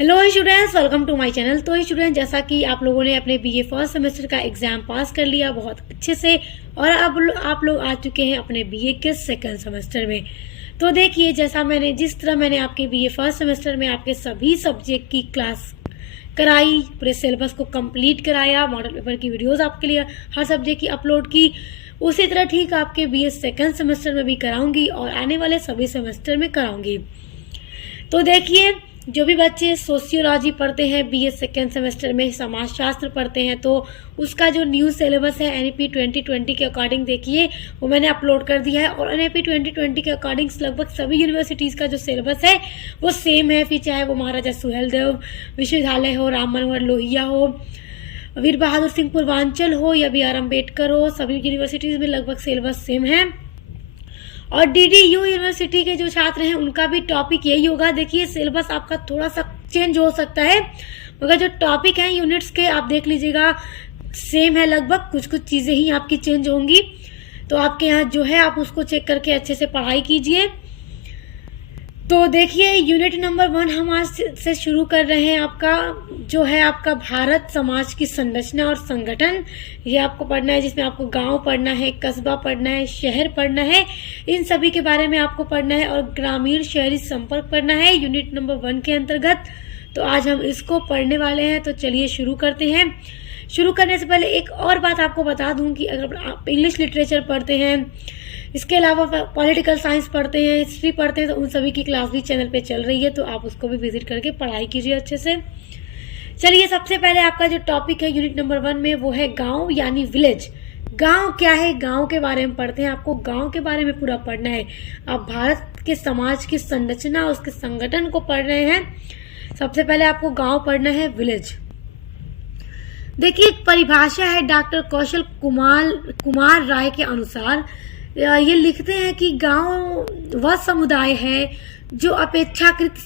Hello students, welcome to my channel. तो student, जैसा कि आप लोगों ने अपने बीए फर्स्ट सेमेस्टर का एग्जाम पास कर लिया बहुत अच्छे से और अब आप लोग आ चुके हैं अपने बीए के सेकंड सेमेस्टर में। तो देखिए, जिस तरह मैंने आपके बीए फर्स्ट सेमेस्टर में आपके सभी सब्जेक्ट की क्लास कराई, पूरे सिलेबस को कंप्लीट कराया, मॉडल पेपर की वीडियोस आपके लिए हर सब्जेक्ट की अपलोड की, उसी तरह ठीक आपके बीए सेकंड सेमेस्टर में भी कराऊंगी और आने वाले सभी सेमेस्टर में कराऊंगी। तो देखिए, जो भी बच्चे सोशियोलॉजी पढ़ते हैं बीए सेकेंड सेमेस्टर में, समाजशास्त्र पढ़ते हैं, तो उसका जो न्यू सिलेबस है एनईपी 2020 के अकॉर्डिंग देखिए वो मैंने अपलोड कर दिया है। और एनईपी 2020 के अकॉर्डिंग लगभग सभी यूनिवर्सिटीज़ का जो सिलेबस है वो सेम है। फिर चाहे वो महाराजा सुहेलदेव विश्वविद्यालय हो, राम मनोहर लोहिया हो, वीर बहादुर सिंह पूर्वांचल हो या बी आर अम्बेडकर हो, सभी यूनिवर्सिटीज़ में लगभग सिलेबस सेम है। और डीडीयू यूनिवर्सिटी के जो छात्र हैं उनका भी टॉपिक यही होगा। देखिए, सिलेबस आपका थोड़ा सा चेंज हो सकता है, मगर जो टॉपिक हैं यूनिट्स के आप देख लीजिएगा सेम है लगभग, कुछ कुछ चीज़ें ही आपकी चेंज होंगी। तो आपके यहाँ जो है आप उसको चेक करके अच्छे से पढ़ाई कीजिए। तो देखिए, यूनिट नंबर 1 हम आज से शुरू कर रहे हैं। आपका जो है आपका भारत समाज की संरचना और संगठन, ये आपको पढ़ना है, जिसमें आपको गांव पढ़ना है, कस्बा पढ़ना है, शहर पढ़ना है, इन सभी के बारे में आपको पढ़ना है और ग्रामीण शहरी संपर्क पढ़ना है यूनिट नंबर 1 के अंतर्गत। तो आज हम इसको पढ़ने वाले हैं। तो चलिए शुरू करते हैं। शुरू करने से पहले एक और बात आपको बता दूं कि अगर आप इंग्लिश लिटरेचर पढ़ते हैं, इसके अलावा पॉलिटिकल साइंस पढ़ते हैं, हिस्ट्री पढ़ते हैं, तो उन सभी की क्लास भी चैनल पे चल रही है, तो आप उसको भी विजिट करके पढ़ाई कीजिए अच्छे से। चलिए, सबसे पहले आपका जो टॉपिक है यूनिट नंबर 1 में वो है गांव यानी विलेज। गांव क्या है, गांव के बारे में पढ़ते हैं। आपको गांव के बारे में पूरा पढ़ना है। आप भारत के समाज की संरचना और उसके संगठन को पढ़ रहे हैं। सबसे पहले आपको गाँव पढ़ना है, विलेज। देखिए, एक परिभाषा है डॉक्टर कौशल कुमार राय के अनुसार, ये लिखते हैं कि गांव वह समुदाय है जो अपेक्षाकृत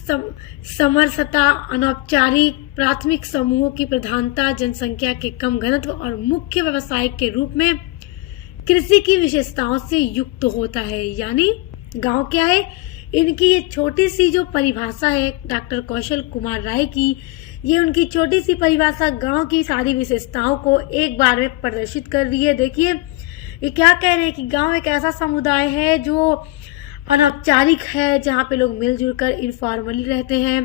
समरसता, अनौपचारिक प्राथमिक समूहों की प्रधानता, जनसंख्या के कम घनत्व और मुख्य व्यवसाय के रूप में कृषि की विशेषताओं से युक्त होता है। यानी गांव क्या है, इनकी ये छोटी सी जो परिभाषा है डॉक्टर कौशल कुमार राय की, ये उनकी छोटी सी परिभाषा गांव की सारी विशेषताओं को एक बार में प्रदर्शित कर रही है। देखिए, ये क्या कह रहे हैं कि गांव एक ऐसा समुदाय है जो अनौपचारिक है, जहाँ पे लोग मिलजुल कर इनफॉर्मली रहते हैं,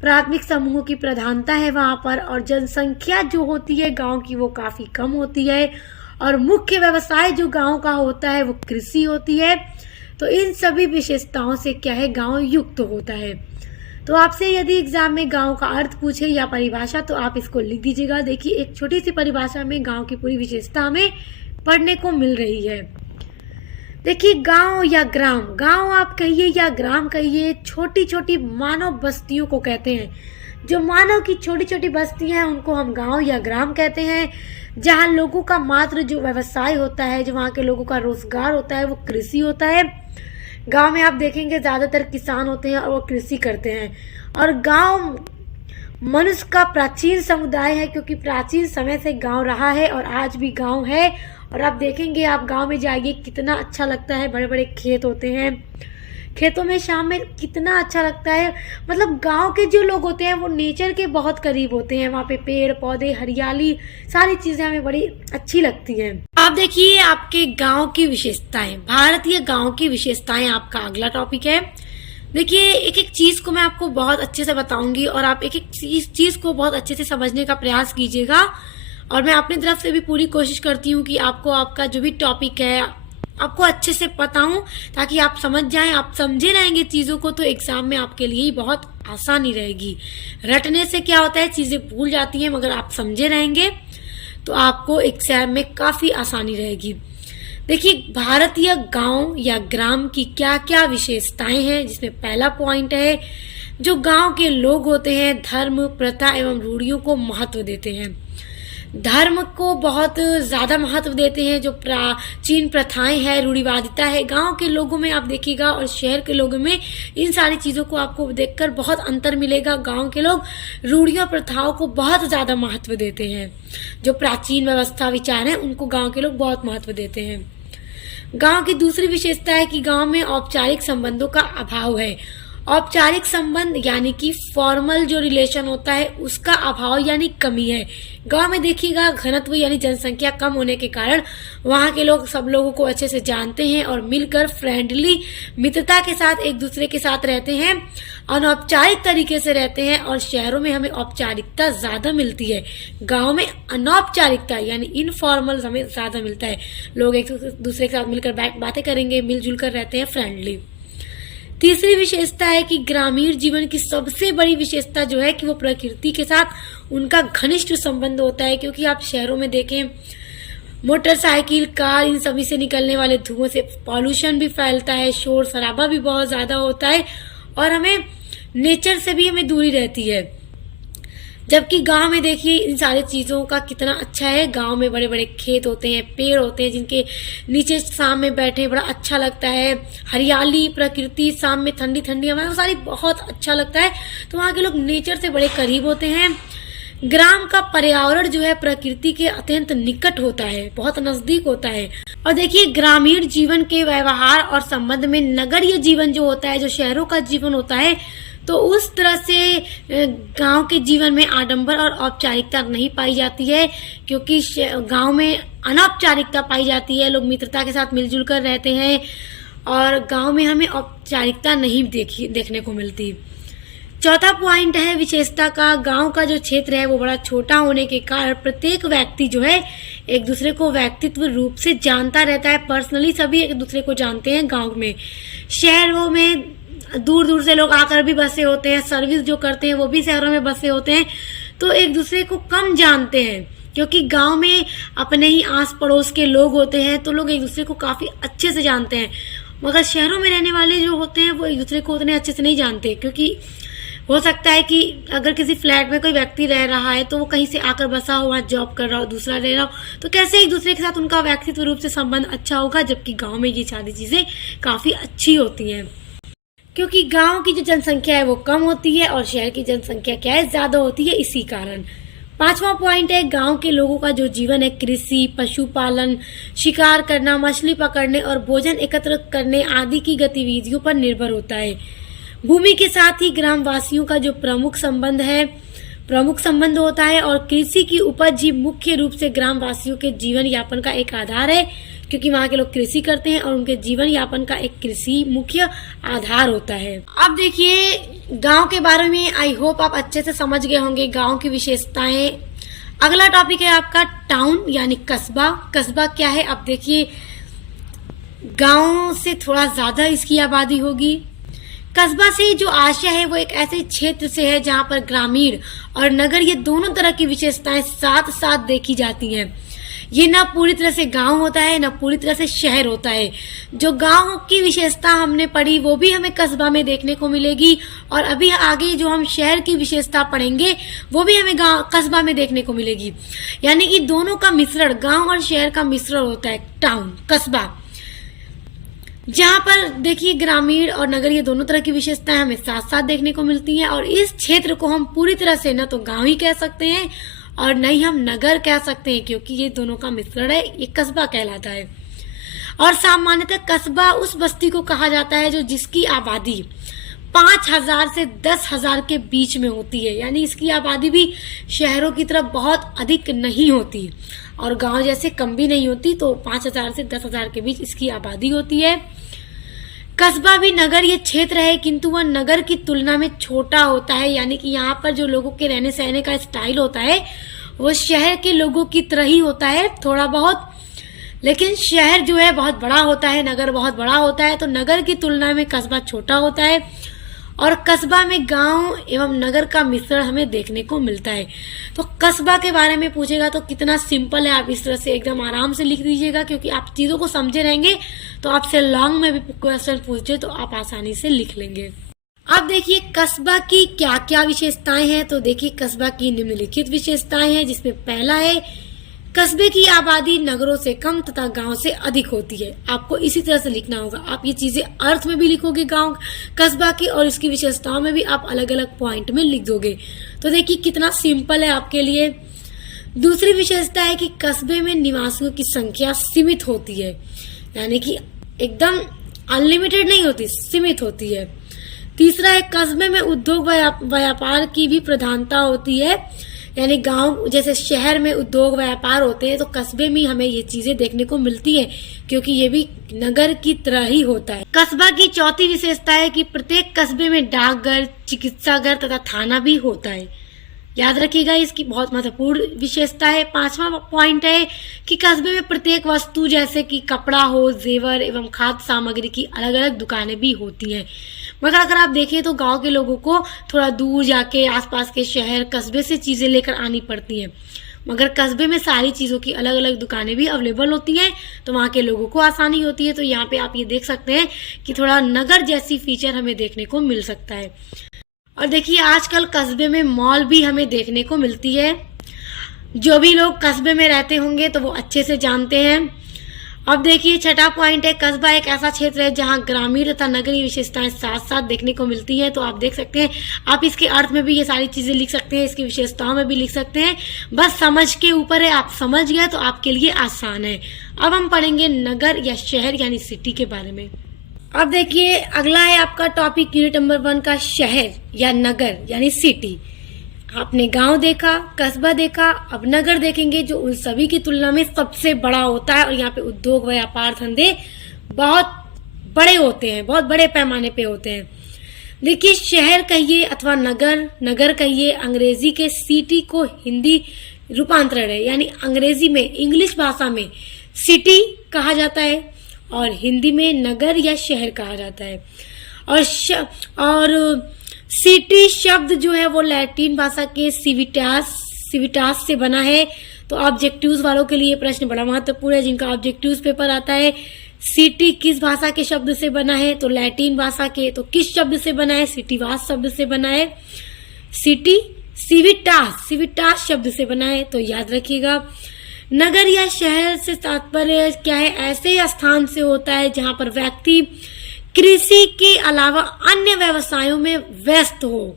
प्राथमिक समूहों की प्रधानता है वहाँ पर, और जनसंख्या जो होती है गांव की वो काफ़ी कम होती है, और मुख्य व्यवसाय जो गांव का होता है वो कृषि होती है। तो इन सभी विशेषताओं से क्या है, गांव युक्त होता है। तो आपसे यदि एग्जाम में गांव का अर्थ पूछे या परिभाषा, तो आप इसको लिख दीजिएगा। देखिए, एक छोटी सी परिभाषा में गांव की पूरी विशेषता हमें पढ़ने को मिल रही है। देखिए, गांव या ग्राम, गांव आप कहिए या ग्राम कहिए, छोटी छोटी मानव बस्तियों को कहते हैं। जो मानव की छोटी छोटी बस्तियां हैं उनको हम गांव या ग्राम कहते हैं, जहां लोगों का मात्र जो व्यवसाय होता है, जो वहाँ के लोगों का रोजगार होता है वो कृषि होता है। गांव में आप देखेंगे ज्यादातर किसान होते हैं और वो कृषि करते हैं। और गांव मनुष्य का प्राचीन समुदाय है, क्योंकि प्राचीन समय से गांव रहा है और आज भी गांव है। और आप देखेंगे, आप गांव में जाइए कितना अच्छा लगता है, बड़े बड़े खेत होते हैं, खेतों में शाम में कितना अच्छा लगता है। मतलब गांव के जो लोग होते हैं वो नेचर के बहुत करीब होते हैं, वहाँ पे पेड़ पौधे, हरियाली, सारी चीजें हमें बड़ी अच्छी लगती हैं। आप देखिए, आपके गांव की विशेषताएं, भारतीय गांव की विशेषताएं आपका अगला टॉपिक है। देखिए, एक एक चीज को मैं आपको बहुत अच्छे से बताऊंगी और आप एक एक चीज को बहुत अच्छे से समझने का प्रयास कीजिएगा। और मैं अपनी तरफ से भी पूरी कोशिश करती हूँ कि आपको आपका जो भी टॉपिक है आपको अच्छे से बताऊं, ताकि आप समझ जाएं। आप समझे रहेंगे चीज़ों को तो एग्जाम में आपके लिए ही बहुत आसानी रहेगी। रटने से क्या होता है, चीज़ें भूल जाती हैं, मगर आप समझे रहेंगे तो आपको एग्जाम में काफ़ी आसानी रहेगी। देखिए, भारतीय गांव या ग्राम की क्या क्या विशेषताएं हैं, जिसमें पहला पॉइंट है, जो गांव के लोग होते हैं धर्म, प्रथा एवं रूढ़ियों को महत्व देते हैं। धर्म को बहुत ज़्यादा महत्व देते हैं। जो प्राचीन प्रथाएं हैं, रूढ़िवादिता है, गांव के लोगों में आप देखिएगा और शहर के लोगों में इन सारी चीज़ों को आपको देखकर बहुत अंतर मिलेगा। गांव के लोग रूढ़ियों प्रथाओं को बहुत ज़्यादा महत्व देते हैं। जो प्राचीन व्यवस्था विचार हैं उनको गांव के लोग बहुत महत्व देते हैं। गांव की दूसरी विशेषता है कि गांव में औपचारिक संबंधों का अभाव है। औपचारिक संबंध यानी कि फॉर्मल जो रिलेशन होता है उसका अभाव यानी कमी है। गांव में देखिएगा घनत्व यानी जनसंख्या कम होने के कारण वहां के लोग सब लोगों को अच्छे से जानते हैं और मिलकर फ्रेंडली मित्रता के साथ एक दूसरे के साथ रहते हैं, अनौपचारिक तरीके से रहते हैं। और शहरों में हमें औपचारिकता ज्यादा मिलती है, गाँव में अनौपचारिकता यानी इनफॉर्मल हमें ज्यादा मिलता है। लोग एक दूसरे के साथ मिलकर बातें करेंगे, मिलजुल कर रहते हैं, फ्रेंडली। तीसरी विशेषता है कि ग्रामीण जीवन की सबसे बड़ी विशेषता जो है कि वो प्रकृति के साथ उनका घनिष्ठ संबंध होता है, क्योंकि आप शहरों में देखें मोटरसाइकिल, कार, इन सभी से निकलने वाले धुओं से पॉल्यूशन भी फैलता है, शोर शराबा भी बहुत ज्यादा होता है और हमें नेचर से भी हमें दूरी रहती है। जबकि गांव में देखिए इन सारी चीज़ों का कितना अच्छा है। गांव में बड़े बड़े खेत होते हैं, पेड़ होते हैं जिनके नीचे शाम में बैठे बड़ा अच्छा लगता है, हरियाली, प्रकृति, शाम में ठंडी ठंडी हवा, सारी बहुत अच्छा लगता है। तो वहाँ के लोग नेचर से बड़े करीब होते हैं। ग्राम का पर्यावरण जो है प्रकृति के अत्यंत निकट होता है, बहुत नजदीक होता है। और देखिए ग्रामीण जीवन के व्यवहार और संबंध में नगरीय जीवन जो होता है, जो शहरों का जीवन होता है, तो उस तरह से गांव के जीवन में आडंबर और औपचारिकता नहीं पाई जाती है, क्योंकि गांव में अनौपचारिकता पाई जाती है। लोग मित्रता के साथ मिलजुल कर रहते हैं और गांव में हमें औपचारिकता नहीं देखने को मिलती। चौथा पॉइंट है विशेषता का, गांव का जो क्षेत्र है वो बड़ा छोटा होने के कारण प्रत्येक व्यक्ति जो है एक दूसरे को व्यक्तित्व रूप से जानता रहता है। पर्सनली सभी एक दूसरे को जानते हैं गांव में। शहरों में दूर दूर से लोग आकर भी बसे होते हैं, सर्विस जो करते हैं वो भी शहरों में बसे होते हैं, तो एक दूसरे को कम जानते हैं। क्योंकि गांव में अपने ही आस पड़ोस के लोग होते हैं तो लोग एक दूसरे को काफी अच्छे से जानते हैं, मगर शहरों में रहने वाले जो होते हैं वो एक दूसरे को उतने अच्छे से नहीं जानते। क्योंकि हो सकता है कि अगर किसी फ्लैट में कोई व्यक्ति रह रहा है तो वो कहीं से आकर बसा हुआ, जॉब कर रहा हो, दूसरा रह रहा हो, तो कैसे एक दूसरे के साथ उनका व्यक्तित्व रूप से संबंध अच्छा होगा, जबकि गाँव में ये सारी चीजें काफी अच्छी होती हैं। क्योंकि गांव की जो जनसंख्या है वो कम होती है और शहर की जनसंख्या क्या है, ज्यादा होती है, इसी कारण। पांचवा पॉइंट है गांव के लोगों का जो जीवन है कृषि, पशुपालन, शिकार करना, मछली पकड़ने और भोजन एकत्र करने आदि की गतिविधियों पर निर्भर होता है। भूमि के साथ ही ग्रामवासियों का जो प्रमुख संबंध होता है और कृषि की उपज ही मुख्य रूप से ग्रामवासियों के जीवन यापन का एक आधार है, क्योंकि वहाँ के लोग कृषि करते हैं और उनके जीवन यापन का एक कृषि मुख्य आधार होता है। अब देखिए गांव के बारे में आई होप आप अच्छे से समझ गए होंगे गांव की विशेषताएं। अगला टॉपिक है आपका टाउन यानी कस्बा। कस्बा क्या है? अब देखिए गांव से थोड़ा ज्यादा इसकी आबादी होगी। कस्बा से जो आशय है वो एक ऐसे क्षेत्र से है जहाँ पर ग्रामीण और नगर ये दोनों तरह की विशेषताएं साथ साथ देखी जाती हैं। ये ना पूरी तरह से गांव होता है, ना पूरी तरह से शहर होता है। जो गांव की विशेषता हमने पढ़ी वो भी हमें कस्बा में देखने को मिलेगी और अभी आगे जो हम शहर की विशेषता पढ़ेंगे वो भी हमें कस्बा में देखने को मिलेगी। यानी कि दोनों का मिश्रण, गांव और शहर का मिश्रण होता है टाउन, कस्बा, जहाँ पर देखिए ग्रामीण और नगर ये दोनों तरह की विशेषताएं हमें साथ साथ देखने को मिलती हैं। और इस क्षेत्र को हम पूरी तरह से न तो गांव ही कह सकते हैं और न ही हम नगर कह सकते हैं, क्योंकि ये दोनों का मिश्रण है, ये कस्बा कहलाता है। और सामान्यतः कस्बा उस बस्ती को कहा जाता है जो जिसकी आबादी 5,000 से 10,000 के बीच में होती है। यानी इसकी आबादी भी शहरों की तरफ बहुत अधिक नहीं होती और गांव जैसे कम भी नहीं होती, तो 5,000 से 10,000 के बीच इसकी आबादी होती है। कस्बा भी नगर ये क्षेत्र है, किंतु वह नगर की तुलना में छोटा होता है। यानी कि यहाँ पर जो लोगों के रहने सहने का स्टाइल होता है वो शहर के लोगों की तरह ही होता है थोड़ा बहुत, लेकिन शहर जो है बहुत बड़ा होता है, नगर बहुत बड़ा होता है। तो नगर की तुलना में कस्बा छोटा होता है और कस्बा में गांव एवं नगर का मिश्रण हमें देखने को मिलता है। तो कस्बा के बारे में पूछेगा तो कितना सिंपल है, आप इस तरह से एकदम आराम से लिख दीजिएगा, क्योंकि आप चीजों को समझे रहेंगे तो आपसे लॉन्ग में भी क्वेश्चन पूछे तो आप आसानी से लिख लेंगे। अब देखिए कस्बा की क्या क्या विशेषताएं हैं। तो देखिए कस्बा की निम्नलिखित विशेषताएं हैं, जिसमें पहला है कस्बे की आबादी नगरों से कम तथा गांव से अधिक होती है। आपको इसी तरह से लिखना होगा। आप ये चीजें अर्थ में भी लिखोगे गांव कस्बा की और इसकी विशेषताओं में भी आप अलग अलग पॉइंट में लिख दोगे। तो देखिए कितना सिंपल है आपके लिए। दूसरी विशेषता है कि कस्बे में निवासियों की संख्या सीमित होती है, यानी कि एकदम अनलिमिटेड नहीं होती, सीमित होती है। तीसरा है कस्बे में उद्योग व्यापार की भी प्रधानता होती है, यानी गांव जैसे शहर में उद्योग व्यापार होते हैं तो कस्बे में हमें ये चीजें देखने को मिलती है, क्योंकि ये भी नगर की तरह ही होता है। कस्बा की चौथी विशेषता है कि प्रत्येक कस्बे में डाकघर, चिकित्साघर तथा थाना भी होता है। याद रखिएगा, इसकी बहुत महत्वपूर्ण विशेषता है। पांचवा पॉइंट है कि कस्बे में प्रत्येक वस्तु जैसे कि कपड़ा हो, जेवर एवं खाद्य सामग्री की अलग अलग दुकानें भी होती हैं। मगर अगर आप देखें तो गांव के लोगों को थोड़ा दूर जाके आसपास के शहर कस्बे से चीजें लेकर आनी पड़ती हैं, मगर कस्बे में सारी चीजों की अलग अलग दुकानें भी अवेलेबल होती हैं, तो वहाँ के लोगों को आसानी होती है। तो यहाँ पे आप ये देख सकते हैं कि थोड़ा नगर जैसी फीचर हमें देखने को मिल सकता है। और देखिए आजकल कस्बे में मॉल भी हमें देखने को मिलती है। जो भी लोग कस्बे में रहते होंगे तो वो अच्छे से जानते हैं। अब देखिए छठा पॉइंट है, कस्बा एक ऐसा क्षेत्र है जहां ग्रामीण तथा नगरीय विशेषताएं साथ साथ देखने को मिलती हैं। तो आप देख सकते हैं, आप इसके अर्थ में भी ये सारी चीजें लिख सकते हैं, इसकी विशेषताओं में भी लिख सकते हैं, बस समझ के ऊपर है। आप समझ गए तो आपके लिए आसान है। अब हम पढ़ेंगे नगर या शहर यानी सिटी के बारे में। अब देखिए अगला है आपका टॉपिक यूनिट नंबर 1 का शहर या नगर यानी सिटी। आपने गांव देखा, कस्बा देखा, अब नगर देखेंगे जो उन सभी की तुलना में सबसे बड़ा होता है और यहाँ पे उद्योग व्यापार धंधे बहुत बड़े होते हैं, बहुत बड़े पैमाने पे होते हैं। देखिए शहर कहिए अथवा नगर कहिए, अंग्रेजी के सिटी को हिंदी रूपांतरण है, यानी अंग्रेजी में इंग्लिश भाषा में सिटी कहा जाता है और हिंदी में नगर या शहर कहा जाता है। और सिटी शब्द जो है वो लैटिन भाषा के सिविटास से बना है। तो ऑब्जेक्टिव्स वालों के लिए प्रश्न बड़ा महत्वपूर्ण है, जिनका ऑब्जेक्टिव्स पेपर आता है। सिटी किस भाषा के शब्द से बना है? तो लैटिन भाषा के। तो किस शब्द से बना है? सिटीवास शब्द से बना है। सिटी सिविटास शब्द से बना है, तो याद रखिएगा। नगर या शहर से तात्पर्य क्या है? ऐसे स्थान से होता है जहां पर व्यक्ति कृषि के अलावा अन्य व्यवसायों में व्यस्त हो,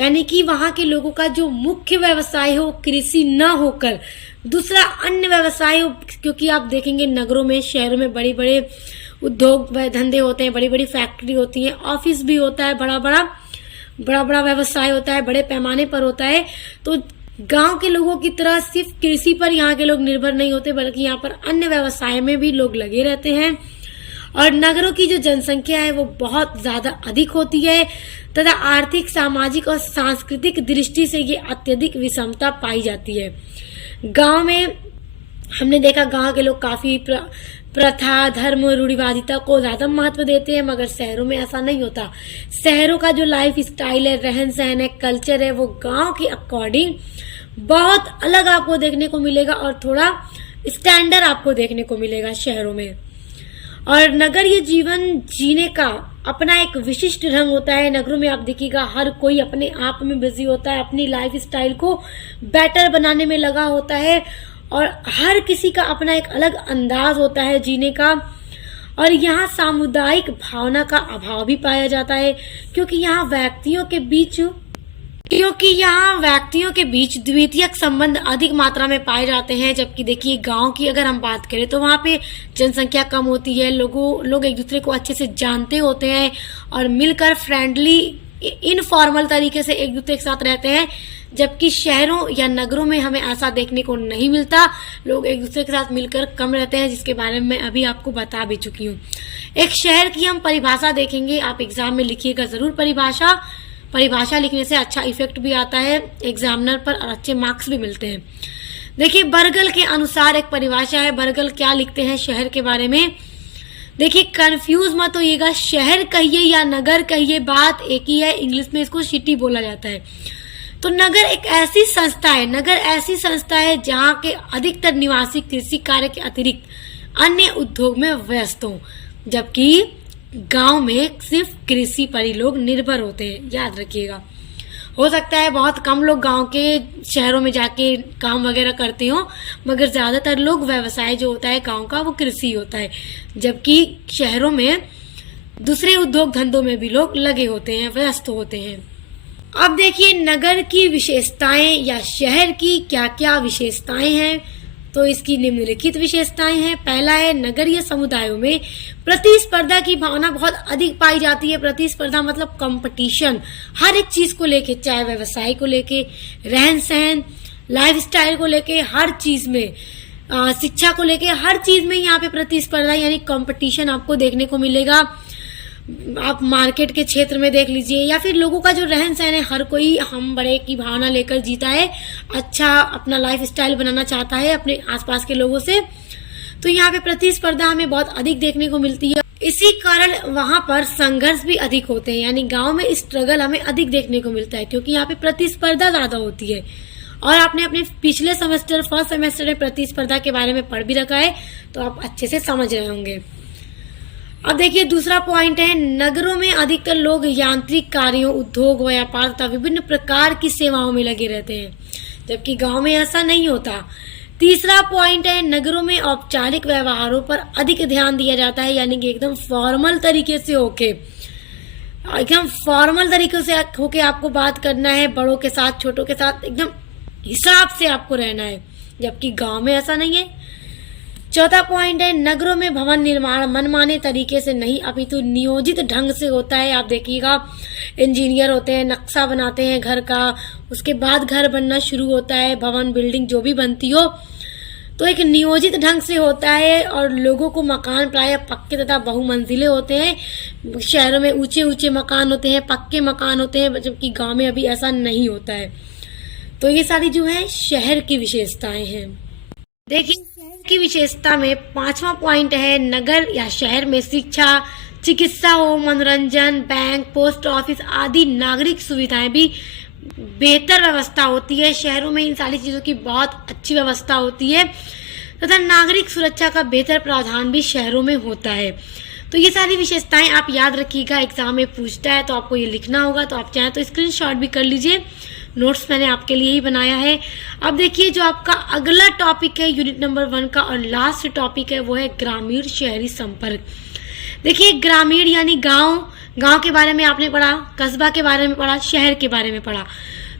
यानी कि वहां के लोगों का जो मुख्य व्यवसाय हो कृषि न होकर दूसरा अन्य व्यवसाय हो। क्योंकि आप देखेंगे नगरों में, शहरों में बड़े बड़े उद्योग व धंधे होते हैं, बड़ी बड़ी फैक्ट्री होती है, ऑफिस भी होता है, बड़ा बड़ा व्यवसाय होता है, बड़े पैमाने पर होता है। तो गांव के लोगों की तरह सिर्फ कृषि पर यहाँ के लोग निर्भर नहीं होते, बल्कि यहाँ पर अन्य व्यवसाय में भी लोग लगे रहते हैं। और नगरों की जो जनसंख्या है वो बहुत ज्यादा अधिक होती है तथा आर्थिक, सामाजिक और सांस्कृतिक दृष्टि से ये अत्यधिक विषमता पाई जाती है। गांव में हमने देखा गांव के लोग काफी प्रथा, धर्म, रूढ़िवादिता को ज्यादा महत्व देते हैं, मगर शहरों में ऐसा नहीं होता। शहरों का जो लाइफ स्टाइल है, रहन सहन है, कल्चर है, वो गांव के अकॉर्डिंग बहुत अलग आपको देखने को मिलेगा और थोड़ा स्टैंडर्ड आपको देखने को मिलेगा शहरों में। और नगरीय जीवन जीने का अपना एक विशिष्ट ढंग होता है। नगरों में आप देखिएगा हर कोई अपने आप में बिजी होता है, अपनी लाइफ स्टाइल को बेटर बनाने में लगा होता है और हर किसी का अपना एक अलग अंदाज होता है जीने का। और यहाँ सामुदायिक भावना का अभाव भी पाया जाता है, क्योंकि यहाँ व्यक्तियों के बीच द्वितीयक संबंध अधिक मात्रा में पाए जाते हैं। जबकि देखिए गांव की अगर हम बात करें तो वहाँ पे जनसंख्या कम होती है, लोग एक दूसरे को अच्छे से जानते होते हैं और मिलकर फ्रेंडली इनफॉर्मल तरीके से एक दूसरे के साथ रहते हैं। जबकि शहरों या नगरों में हमें ऐसा देखने को नहीं मिलता, लोग एक दूसरे के साथ मिलकर कम रहते हैं, जिसके बारे में मैं अभी आपको बता भी चुकी हूँ। एक शहर की हम परिभाषा देखेंगे, आप एग्जाम में लिखिएगा जरूर परिभाषा लिखने से अच्छा इफेक्ट भी आता है एग्जामिनर पर और अच्छे मार्क्स भी मिलते हैं। देखिए बर्गल के अनुसार एक परिभाषा है, बर्गल क्या लिखते हैं शहर के बारे में। देखिए कंफ्यूज मत होइएगा, शहर कहिए या नगर कहिए बात एक ही है, इंग्लिश में इसको सिटी बोला जाता है। तो नगर ऐसी संस्था है जहाँ के अधिकतर निवासी कृषि कार्य के अतिरिक्त अन्य उद्योग में व्यस्त हों, जबकि गांव में सिर्फ कृषि पर ही लोग निर्भर होते हैं। याद रखिएगा, हो सकता है बहुत कम लोग गांव के शहरों में जाके काम वगैरह करते हो, मगर ज्यादातर लोग व्यवसाय जो होता है गांव का वो कृषि होता है, जबकि शहरों में दूसरे उद्योग धंधों में भी लोग लगे होते हैं, व्यस्त होते हैं। अब देखिए नगर की विशेषताएं या शहर की क्या क्या विशेषताएं हैं। तो इसकी निम्नलिखित विशेषताएं हैं। पहला है, नगरीय समुदायों में प्रतिस्पर्धा की भावना बहुत अधिक पाई जाती है। प्रतिस्पर्धा मतलब कंपटीशन, हर एक चीज को लेके, चाहे व्यवसाय को लेके, रहन सहन, लाइफस्टाइल को लेके, हर चीज में, शिक्षा को लेके, हर चीज में यहाँ पे प्रतिस्पर्धा यानी कंपटीशन आपको देखने को मिलेगा। आप मार्केट के क्षेत्र में देख लीजिए, या फिर लोगों का जो रहन सहन है, हर कोई हम बड़े की भावना लेकर जीता है, अच्छा अपना लाइफ स्टाइल बनाना चाहता है अपने आसपास के लोगों से। तो यहाँ पे प्रतिस्पर्धा हमें बहुत अधिक देखने को मिलती है। इसी कारण वहां पर संघर्ष भी अधिक होते हैं, यानी गांव में स्ट्रगल हमें अधिक देखने को मिलता है, क्योंकि यहाँ पे प्रतिस्पर्धा ज्यादा होती है। और आपने अपने पिछले सेमेस्टर, फर्स्ट सेमेस्टर में प्रतिस्पर्धा के बारे में पढ़ भी रखा है, तो आप अच्छे से समझ रहे होंगे। अब देखिए दूसरा पॉइंट है, नगरों में अधिकतर लोग यांत्रिक कार्यों, उद्योग, व्यापार तथा विभिन्न प्रकार की सेवाओं में लगे रहते हैं, जबकि गांव में ऐसा नहीं होता। तीसरा पॉइंट है, नगरों में औपचारिक व्यवहारों पर अधिक ध्यान दिया जाता है, यानी कि एकदम फॉर्मल तरीके से होके आपको बात करना है, बड़ों के साथ, छोटों के साथ एकदम हिसाब से आपको रहना है, जबकि गांव में ऐसा नहीं है। चौथा पॉइंट है, नगरों में भवन निर्माण मनमाने तरीके से नहीं अपितु नियोजित ढंग से होता है। आप देखिएगा इंजीनियर होते हैं, नक्शा बनाते हैं घर का, उसके बाद घर बनना शुरू होता है, भवन बिल्डिंग जो भी बनती हो तो एक नियोजित ढंग से होता है। और लोगों को मकान प्रायः पक्के तथा बहुमंजिले होते हैं। शहरों में ऊंचे ऊंचे मकान होते हैं, पक्के मकान होते हैं, जबकि गाँव में अभी ऐसा नहीं होता है। तो ये सारी जो है शहर की विशेषताएं हैं। देखिए शहर की विशेषता में पांचवा पॉइंट है, नगर या शहर में शिक्षा, चिकित्सा हो, मनोरंजन, बैंक, पोस्ट ऑफिस आदि नागरिक सुविधाएं भी बेहतर व्यवस्था होती है। शहरों में इन सारी चीजों की बहुत अच्छी व्यवस्था होती है तथा नागरिक सुरक्षा का बेहतर प्रावधान भी शहरों में होता है। तो ये सारी विशेषताएं आप याद रखिएगा, एग्जाम में पूछता है तो आपको ये लिखना होगा। तो आप चाहें तो स्क्रीनशॉट भी कर लीजिए, नोट्स मैंने आपके लिए ही बनाया है। अब देखिए जो आपका अगला टॉपिक है यूनिट नंबर 1 का और लास्ट टॉपिक है वो है ग्रामीण शहरी संपर्क। देखिए ग्रामीण यानी गांव के बारे में आपने पढ़ा, कस्बा के बारे में पढ़ा, शहर के बारे में पढ़ा।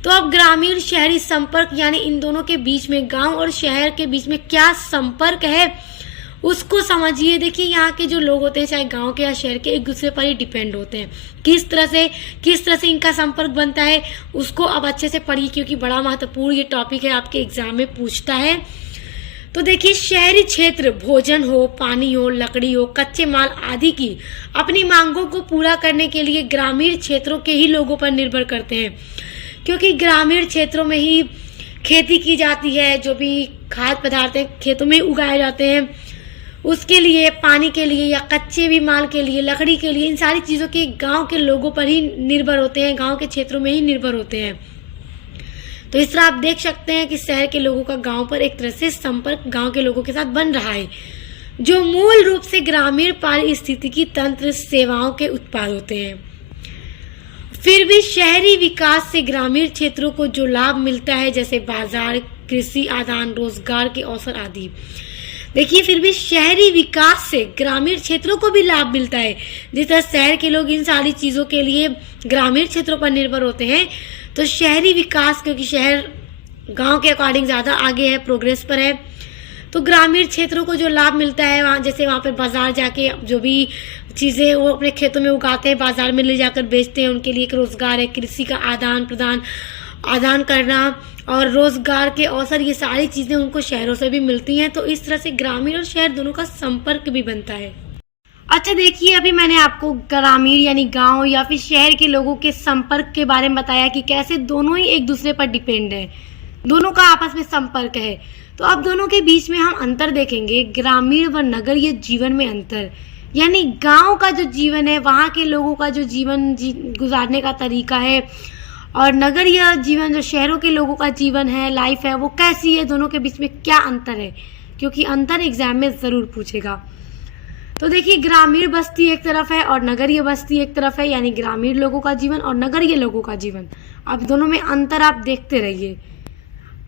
तो अब ग्रामीण शहरी संपर्क यानी इन दोनों के बीच में, गांव और शहर के बीच में क्या संपर्क है उसको समझिए। देखिए यहाँ के जो लोग होते हैं, चाहे गांव के या शहर के, एक दूसरे पर ही डिपेंड होते हैं। किस तरह से इनका संपर्क बनता है उसको अब अच्छे से पढ़िए, क्योंकि बड़ा महत्वपूर्ण ये टॉपिक है, आपके एग्जाम में पूछता है। तो देखिए शहरी क्षेत्र भोजन हो, पानी हो, लकड़ी हो, कच्चे माल आदि की अपनी मांगों को पूरा करने के लिए ग्रामीण क्षेत्रों के ही लोगों पर निर्भर करते हैं, क्योंकि ग्रामीण क्षेत्रों में ही खेती की जाती है। जो भी खाद्य पदार्थ खेतों में उगाए जाते हैं उसके लिए, पानी के लिए या कच्चे भी माल के लिए, लकड़ी के लिए, इन सारी चीज़ों के गांव के लोगों पर ही निर्भर होते हैं, गांव के क्षेत्रों में ही निर्भर होते हैं। तो इस तरह आप देख सकते हैं कि शहर के लोगों का गांव पर एक तरह से संपर्क गांव के लोगों के साथ बन रहा है, जो मूल रूप से ग्रामीण पारिस्थितिकी तंत्र सेवाओं के उत्पाद होते हैं। फिर भी शहरी विकास से ग्रामीण क्षेत्रों को जो लाभ मिलता है, जैसे बाजार, कृषि आदान, रोजगार के अवसर आदि। देखिए फिर भी शहरी विकास से ग्रामीण क्षेत्रों को भी लाभ मिलता है। जिस तरह शहर के लोग इन सारी चीजों के लिए ग्रामीण क्षेत्रों पर निर्भर होते हैं, तो शहरी विकास, क्योंकि शहर गांव के अकॉर्डिंग ज्यादा आगे है, प्रोग्रेस पर है, तो ग्रामीण क्षेत्रों को जो लाभ मिलता है, वहाँ जैसे वहाँ पर बाजार जाके जो भी चीजें वो अपने खेतों में उगाते हैं, बाजार में ले जाकर बेचते हैं, उनके लिए एक रोजगार है। कृषि का आदान करना और रोजगार के अवसर, ये सारी चीजें उनको शहरों से भी मिलती हैं। तो इस तरह से ग्रामीण और शहर दोनों का संपर्क भी बनता है। अच्छा देखिए अभी मैंने आपको ग्रामीण यानी गांव या फिर शहर के लोगों के संपर्क के बारे में बताया कि कैसे दोनों ही एक दूसरे पर डिपेंड है, दोनों का आपस में संपर्क है। तो अब दोनों के बीच में हम अंतर देखेंगे, ग्रामीण व नगरीय जीवन में अंतर, यानी गांव का जो जीवन है, वहाँ के लोगों का जो जीवन गुजारने का तरीका है, और नगरीय जीवन जो शहरों के लोगों का जीवन है, लाइफ है, वो कैसी है, दोनों के बीच में क्या अंतर है, क्योंकि अंतर एग्जाम में जरूर पूछेगा। तो देखिए ग्रामीण बस्ती एक तरफ है और नगरीय बस्ती एक तरफ है, यानी ग्रामीण लोगों का जीवन और नगरीय लोगों का जीवन। अब दोनों में अंतर आप देखते रहिए।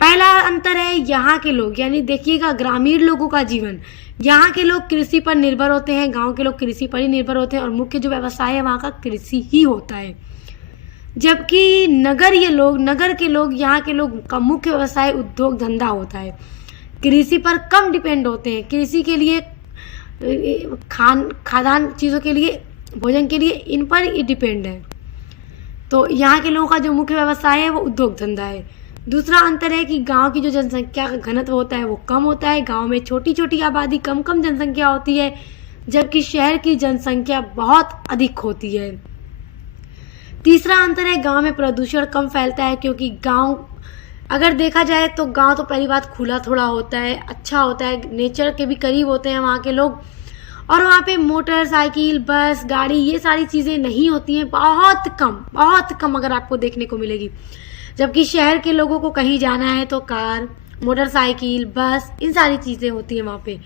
पहला अंतर है यहाँ के लोग, यानी देखिएगा ग्रामीण लोगों का जीवन, यहाँ के लोग कृषि पर निर्भर होते हैं, गांव के लोग कृषि पर ही निर्भर होते हैं और मुख्य जो व्यवसाय है वहाँ का कृषि ही होता है। जबकि नगर के लोग, यहाँ के लोग का मुख्य व्यवसाय उद्योग धंधा होता है। कृषि पर कम डिपेंड होते हैं। कृषि के लिए खाद्यान्न चीज़ों के लिए, भोजन के लिए इन पर ही डिपेंड है। तो यहाँ के लोगों का जो मुख्य व्यवसाय है वो उद्योग धंधा है। दूसरा अंतर है कि गांव की जो जनसंख्या का घनत्व होता है वो कम होता है। गांव में छोटी छोटी आबादी, कम कम जनसंख्या होती है, जबकि शहर की जनसंख्या बहुत अधिक होती है। तीसरा अंतर है, गांव में प्रदूषण कम फैलता है, क्योंकि गांव अगर देखा जाए तो गांव तो पहली बात खुला थोड़ा होता है, अच्छा होता है, नेचर के भी करीब होते हैं वहाँ के लोग, और वहाँ पे मोटरसाइकिल, बस, गाड़ी, ये सारी चीज़ें नहीं होती हैं, बहुत कम अगर आपको देखने को मिलेगी। जबकि शहर के लोगों को कहीं जाना है तो कार, मोटरसाइकिल, बस, इन सारी चीज़ें होती हैं वहाँ पे।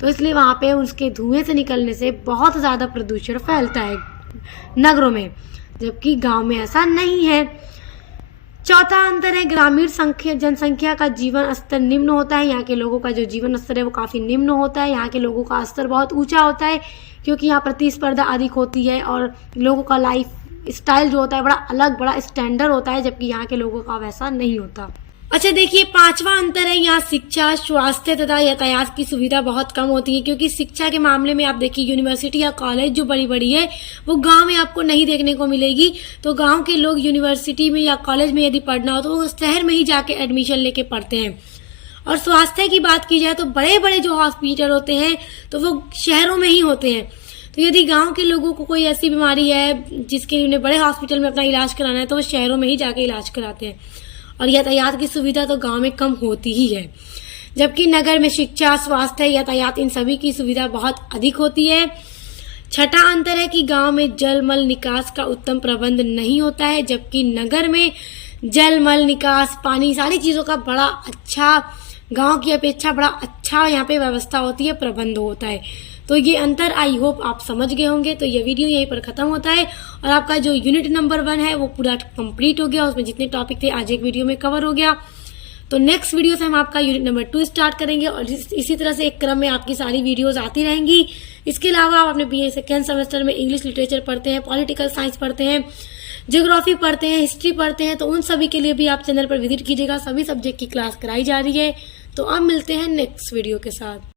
तो इसलिए वहाँ पे उसके धुएं से निकलने से बहुत ज़्यादा प्रदूषण फैलता है नगरों में, जबकि गांव में ऐसा नहीं है। चौथा अंतर है, ग्रामीण जनसंख्या का जीवन स्तर निम्न होता है। यहाँ के लोगों का जो जीवन स्तर है वो काफ़ी निम्न होता है। यहाँ के लोगों का स्तर बहुत ऊंचा होता है, क्योंकि यहाँ प्रतिस्पर्धा अधिक होती है और लोगों का लाइफ स्टाइल जो होता है बड़ा अलग, बड़ा स्टैंडर्ड होता है, जबकि यहाँ के लोगों का वैसा नहीं होता। अच्छा देखिए, पांचवा अंतर है, यहाँ शिक्षा, स्वास्थ्य तथा यातायात की सुविधा बहुत कम होती है, क्योंकि शिक्षा के मामले में आप देखिए यूनिवर्सिटी या कॉलेज जो बड़ी बड़ी है वो गांव में आपको नहीं देखने को मिलेगी। तो गांव के लोग यूनिवर्सिटी में या कॉलेज में यदि पढ़ना हो तो वो शहर में ही जाके एडमिशन लेके पढ़ते हैं। और स्वास्थ्य की बात की जाए तो बड़े बड़े जो हॉस्पिटल होते हैं तो वो शहरों में ही होते हैं। तो यदि गांव के लोगों को कोई ऐसी बीमारी है जिसके लिए उन्हें बड़े हॉस्पिटल में अपना इलाज कराना है तो वो शहरों में ही जाके इलाज कराते हैं। और यातायात की सुविधा तो गांव में कम होती ही है, जबकि नगर में शिक्षा, स्वास्थ्य, यातायात, इन सभी की सुविधा बहुत अधिक होती है। छठा अंतर है कि गांव में जल मल निकास का उत्तम प्रबंध नहीं होता है, जबकि नगर में जल मल निकास, पानी, सारी चीज़ों का बड़ा अच्छा, गांव की अपेक्षा बड़ा अच्छा यहाँ पे व्यवस्था होती है, प्रबंध होता है। तो ये अंतर आई होप आप समझ गए होंगे। तो ये वीडियो यहीं पर ख़त्म होता है और आपका जो यूनिट नंबर 1 है वो पूरा कंप्लीट हो गया। उसमें जितने टॉपिक थे आज एक वीडियो में कवर हो गया। तो नेक्स्ट वीडियो से हम आपका यूनिट नंबर 2 स्टार्ट करेंगे और इसी तरह से एक क्रम में आपकी सारी वीडियोस आती रहेंगी। इसके अलावा आप अपने BA सेकेंड सेमेस्टर में इंग्लिश लिटरेचर पढ़ते हैं, पॉलिटिकल साइंस पढ़ते हैं, ज्योग्राफी पढ़ते हैं, हिस्ट्री पढ़ते हैं, तो उन सभी के लिए भी आप चैनल पर विजिट कीजिएगा। सभी सब्जेक्ट की क्लास कराई जा रही है। तो अब मिलते हैं नेक्स्ट वीडियो के साथ।